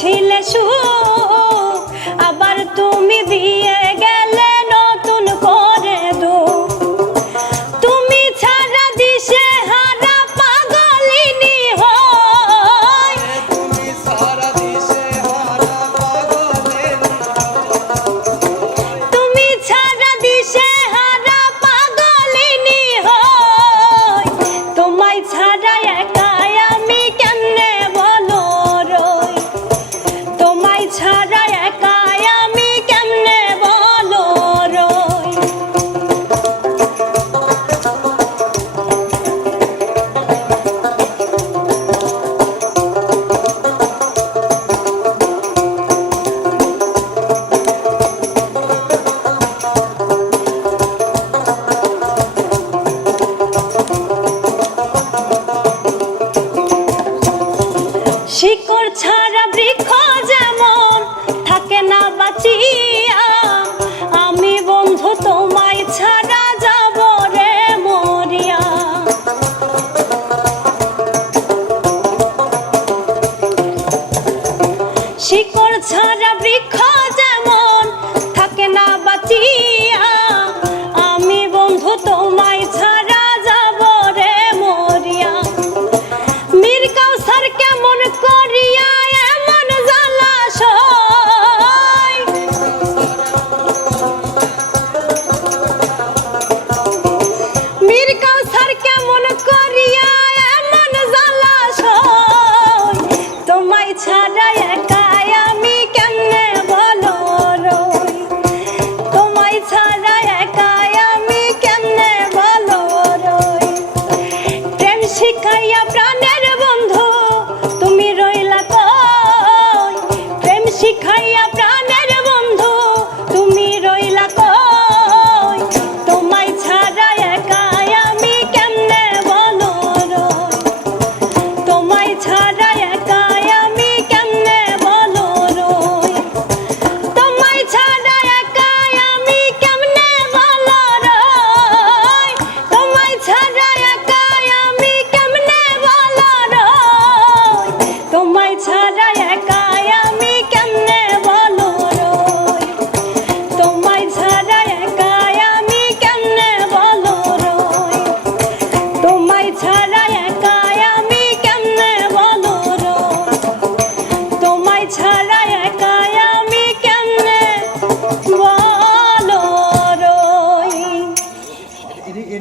দিয়েছিলে সুখ, আবার তুমি দিয়ে গেলে নতুন করে দুঃখ। তুমি ছাড়া দিশে হারা পাগলিনী হয়, তুমি সারা দিশে হারা পাগলিনী, তুমি ছাড়া দিশে হারা পাগলিনী হয়। তোমায় ছাড়া একাই আমি কেমনে বলো রই, তোমায় ছাড়া একাই আমি কেমনে বলো রই। শিকড় ছাড়া বৃক্ষ যেমন থাকে না বাঁচিয়া, আমি বন্ধু তোমায় ছাড়া যাব রে মরিয়া। শিকড় ছাড়া বৃক্ষ যেমন থাকে না বাঁচিয়া,